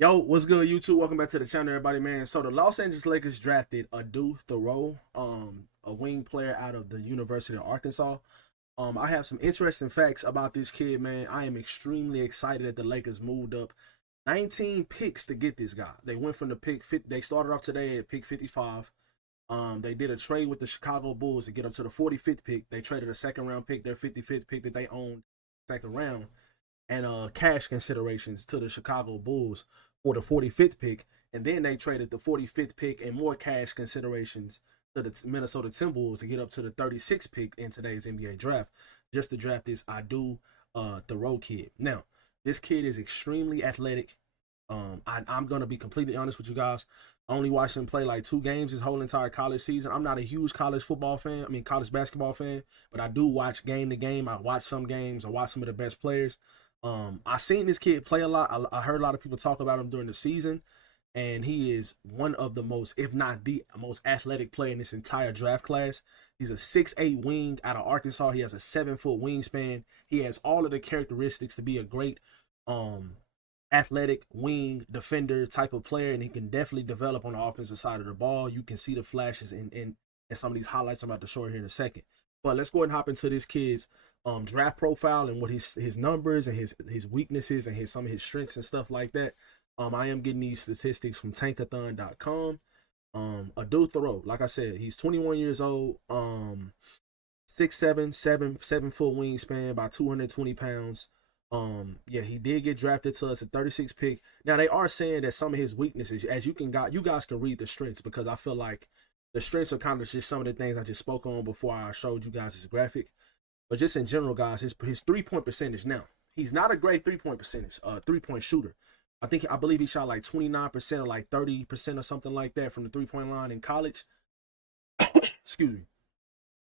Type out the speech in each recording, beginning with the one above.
Yo, what's good, YouTube? Welcome back to the channel, everybody, man. So the Los Angeles Lakers drafted Adou Thiero, a wing player out of the University of Arkansas. I have some interesting facts about this kid, man. I am extremely excited that the Lakers moved up 19 picks to get this guy. They went from the pick 50, they started off today at pick 55. They did a trade with the Chicago Bulls to get up to the 45th pick. They traded a second round pick, their 55th pick that they owned, second round, and cash considerations to the Chicago Bulls for the 45th pick, and then they traded the 45th pick and more cash considerations to the Minnesota Timberwolves to get up to the 36th pick in today's NBA draft, just to draft this Adou Thiero kid. Now, this kid is extremely athletic. I'm gonna be completely honest with you guys. I only watched him play like 2 games his whole entire college season. I'm not a huge college football fan. I mean, college basketball fan, but I do watch game to game. I watch some games. I watch some of the best players. I seen this kid play a lot. I heard a lot of people talk about him during the season, and he is one of the most, if not the most athletic player in this entire draft class. He's a 6'8" wing out of Arkansas. He has a 7-foot wingspan. He has all of the characteristics to be a great athletic wing defender type of player, and he can definitely develop on the offensive side of the ball. You can see the flashes in some of these highlights I'm about to show here in a second. But let's go ahead and hop into this kid's draft profile and what his numbers and his weaknesses and some of his strengths and stuff like that. I am getting these statistics from tankathon.com. Adou Thiero, like I said, he's 21 years old, 6'7", 7-foot wingspan, about 220 pounds. Yeah, he did get drafted to us at 36 pick. Now they are saying that some of his weaknesses, as you guys can read the strengths, because I feel like the strengths are kind of just some of the things I just spoke on before I showed you guys his graphic. But just in general, guys, his 3-point percentage. Now, he's not a great 3-point percentage, 3-point shooter. I believe he shot like 29% or like 30% or something like that from the 3-point line in college. Excuse me.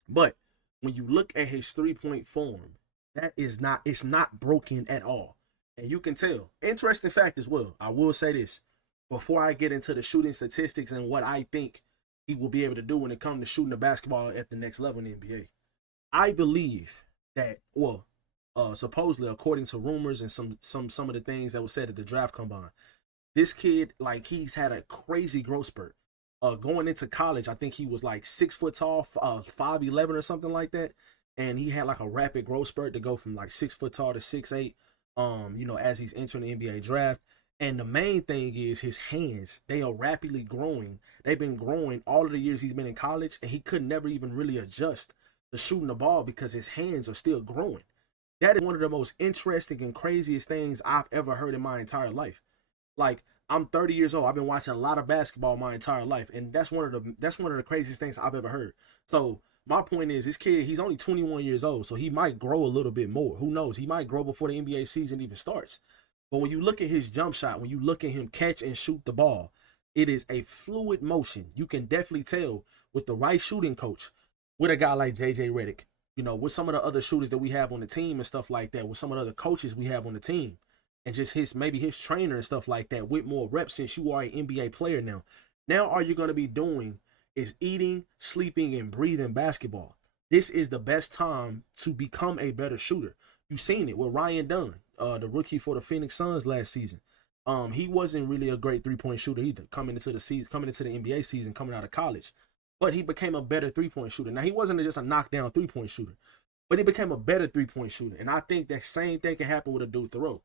But when you look at his 3-point form, it's not broken at all. And you can tell. Interesting fact as well. I will say this before I get into the shooting statistics and what I think he will be able to do when it comes to shooting the basketball at the next level in the NBA. I believe that, well, supposedly according to rumors and some of the things that was said at the draft combine, this kid, like, he's had a crazy growth spurt. Going into college, I think he was like 6 foot tall, 5'11" or something like that, and he had like a rapid growth spurt to go from like 6 foot tall to 6'8". As he's entering the NBA draft. And the main thing is his hands. They are rapidly growing. They've been growing all of the years he's been in college, and he could never even really adjust to shooting the ball because his hands are still growing. That is one of the most interesting and craziest things I've ever heard in my entire life. Like, I'm 30 years old. I've been watching a lot of basketball my entire life, and that's one of the craziest things I've ever heard. So my point is, this kid, he's only 21 years old, so he might grow a little bit more. Who knows? He might grow before the NBA season even starts. But when you look at his jump shot, when you look at him catch and shoot the ball, it is a fluid motion. You can definitely tell with the right shooting coach, with a guy like JJ Reddick, with some of the other shooters that we have on the team and stuff like that, with some of the other coaches we have on the team, and just maybe his trainer and stuff like that, with more reps, since you are an NBA player now. Now all you're going to be doing is eating, sleeping, and breathing basketball. This is the best time to become a better shooter. You've seen it with Ryan Dunn, the rookie for the Phoenix Suns last season. He wasn't really a great 3-point shooter either, coming into the NBA season, coming out of college. But he became a better 3-point shooter. Now, he wasn't just a knockdown 3-point shooter, but he became a better 3-point shooter. And I think that same thing can happen with Adou Thiero.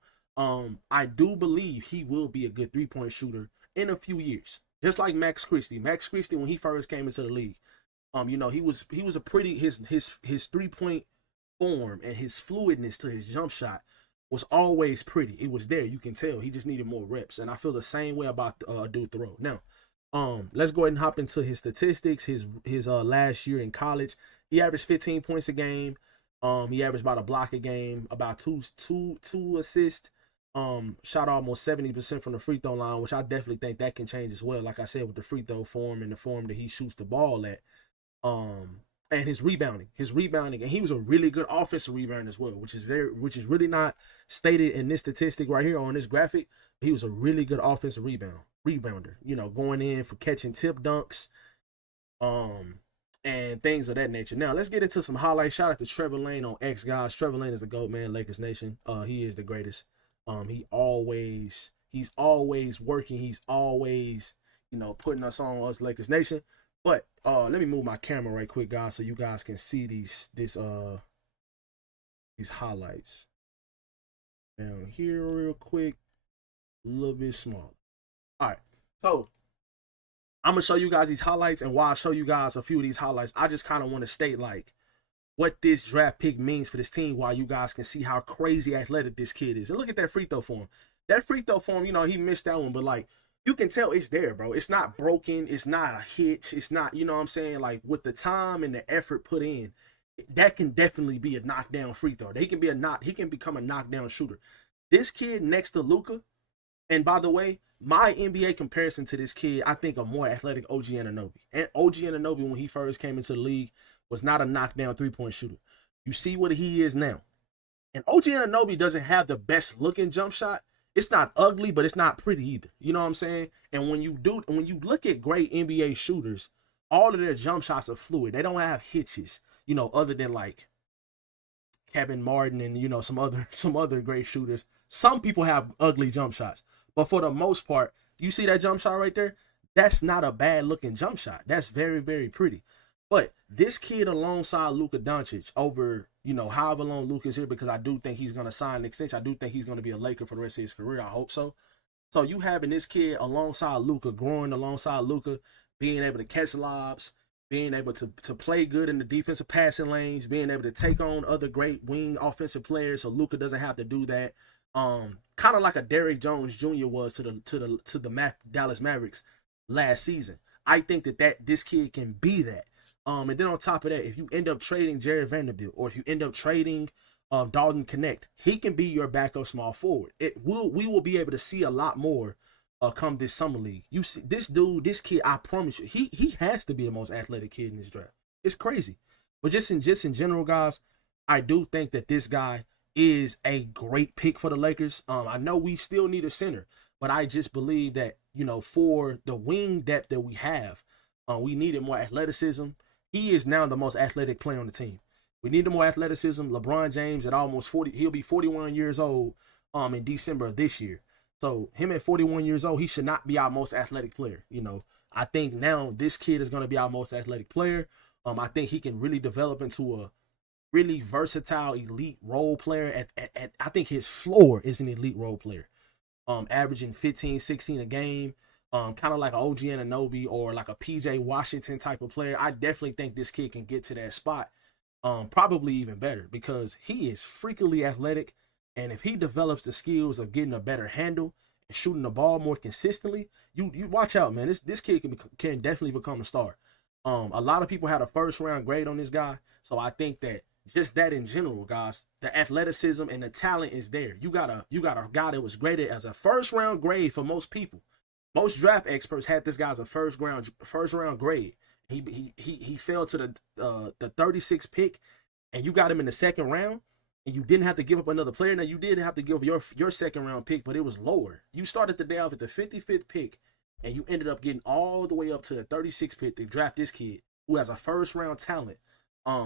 I do believe he will be a good 3-point shooter in a few years, just like Max Christie. Max Christie, when he first came into the league, he was a pretty, his 3-point form and his fluidness to his jump shot was always pretty. It was there. You can tell. He just needed more reps. And I feel the same way about Adou Thiero. Now, let's go ahead and hop into his statistics. His last year in college, he averaged 15 points a game. He averaged about a block a game, about two assists. Shot almost 70% from the free throw line, which I definitely think that can change as well. Like I said, with the free throw form and the form that he shoots the ball at. And his rebounding, and he was a really good offensive rebounder as well, which is really not stated in this statistic right here on this graphic. He was a really good offensive rebounder, going in for catching tip dunks, and things of that nature. Now let's get into some highlights. Shout out to Trevor Lane on X, guys. Trevor Lane is the GOAT, man. Lakers Nation. He is the greatest. He's always working. He's always, you know, putting us on, us Lakers Nation. But let me move my camera right quick, guys, so you guys can see these highlights down here real quick, a little bit smaller. All right, so I'm gonna show you guys these highlights, and while I show you guys a few of these highlights, I just kind of want to state like what this draft pick means for this team, while you guys can see how crazy athletic this kid is. And look at that free throw form. That free throw form, you know, he missed that one, but like you can tell it's there, bro. It's not broken. It's not a hitch. It's not, you know what I'm saying? Like with the time and the effort put in, that can definitely be a knockdown free throw. He can become a knockdown shooter. This kid next to Luka, and by the way, my NBA comparison to this kid, I think a more athletic OG Anunoby. And OG Anunoby, when he first came into the league, was not a knockdown three-point shooter. You see what he is now. And OG Anunoby doesn't have the best looking jump shot. It's not ugly, but it's not pretty either. You know what I'm saying? And when you look at great NBA shooters, all of their jump shots are fluid. They don't have hitches, you know, other than like Kevin Martin and, you know, some other great shooters. Some people have ugly jump shots, but for the most part, you see that jump shot right there? That's not a bad looking jump shot. That's very, very pretty. But this kid alongside Luka Doncic over, you know, however long Luka's here, because I do think he's going to sign an extension. I do think he's going to be a Laker for the rest of his career. I hope so. So you having this kid alongside Luka, growing alongside Luka, being able to catch lobs, being able to play good in the defensive passing lanes, being able to take on other great wing offensive players, so Luka doesn't have to do that. Kind of like a Derrick Jones Jr. was to the Dallas Mavericks last season. I think that this kid can be that. And then on top of that, if you end up trading Jared Vanderbilt, or if you end up trading Dalton Connect, he can be your backup small forward. We will be able to see a lot more come this summer league. You see this kid, I promise you, he has to be the most athletic kid in this draft. It's crazy. But just in general, guys, I do think that this guy is a great pick for the Lakers. I know we still need a center, but I just believe that, you know, for the wing depth that we have, we needed more athleticism. He is now the most athletic player on the team. We need more athleticism. LeBron James at almost 40, he'll be 41 years old in December of this year. So him at 41 years old, he should not be our most athletic player. You know, I think now this kid is going to be our most athletic player. I think he can really develop into a really versatile elite role player. I think his floor is an elite role player. Averaging 15, 16 a game. Kind of like an OG Anunoby or like a PJ Washington type of player. I definitely think this kid can get to that spot. Probably even better, because he is freakily athletic. And if he develops the skills of getting a better handle and shooting the ball more consistently, you watch out, man. This kid can definitely become a star. A lot of people had a first round grade on this guy. So I think that just that in general, guys, the athleticism and the talent is there. You got a guy that was graded as a first round grade for most people. Most draft experts had this guy as a first round grade. He fell to the 36th pick, and you got him in the second round, and you didn't have to give up another player. Now you did have to give up your second round pick, but it was lower. You started the day off at the 55th pick, and you ended up getting all the way up to the 36th pick to draft this kid who has a first round talent.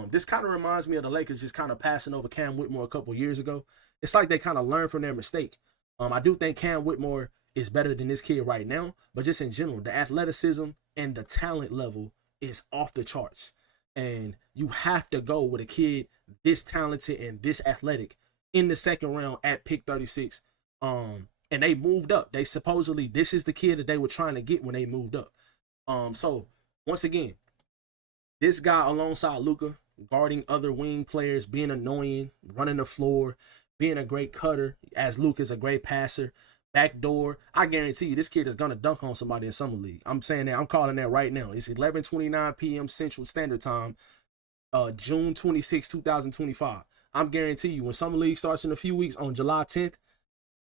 This kind of reminds me of the Lakers just kind of passing over Cam Whitmore a couple years ago. It's like they kind of learned from their mistake. I do think Cam Whitmore is better than this kid right now, but just in general, the athleticism and the talent level is off the charts. And you have to go with a kid this talented and this athletic in the second round at pick 36. And they moved up. They supposedly, this is the kid that they were trying to get when they moved up. So once again, this guy alongside Luka, guarding other wing players, being annoying, running the floor, being a great cutter, as Luka's a great passer, backdoor. I guarantee you this kid is going to dunk on somebody in Summer League. I'm saying that. I'm calling that right now. It's 11:29 p.m. Central Standard Time, June 26, 2025. I'm guarantee you when Summer League starts in a few weeks on July 10th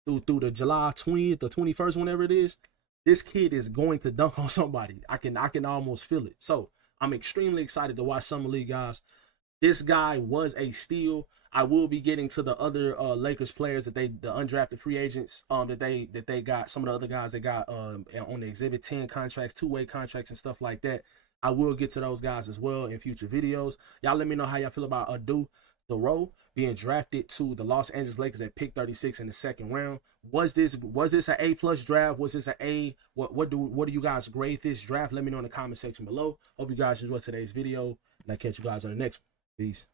through the July 20th or 21st, whenever it is, this kid is going to dunk on somebody. I can almost feel it. So I'm extremely excited to watch Summer League, guys. This guy was a steal. I will be getting to the other Lakers players the undrafted free agents that they got. Some of the other guys they got on the Exhibit 10 contracts, two-way contracts and stuff like that. I will get to those guys as well in future videos. Y'all let me know how y'all feel about Adou Thiero being drafted to the Los Angeles Lakers at pick 36 in the second round. Was this an A+ draft? Was this an A? What do you guys grade this draft? Let me know in the comment section below. Hope you guys enjoyed today's video, and I'll catch you guys on the next one. Peace.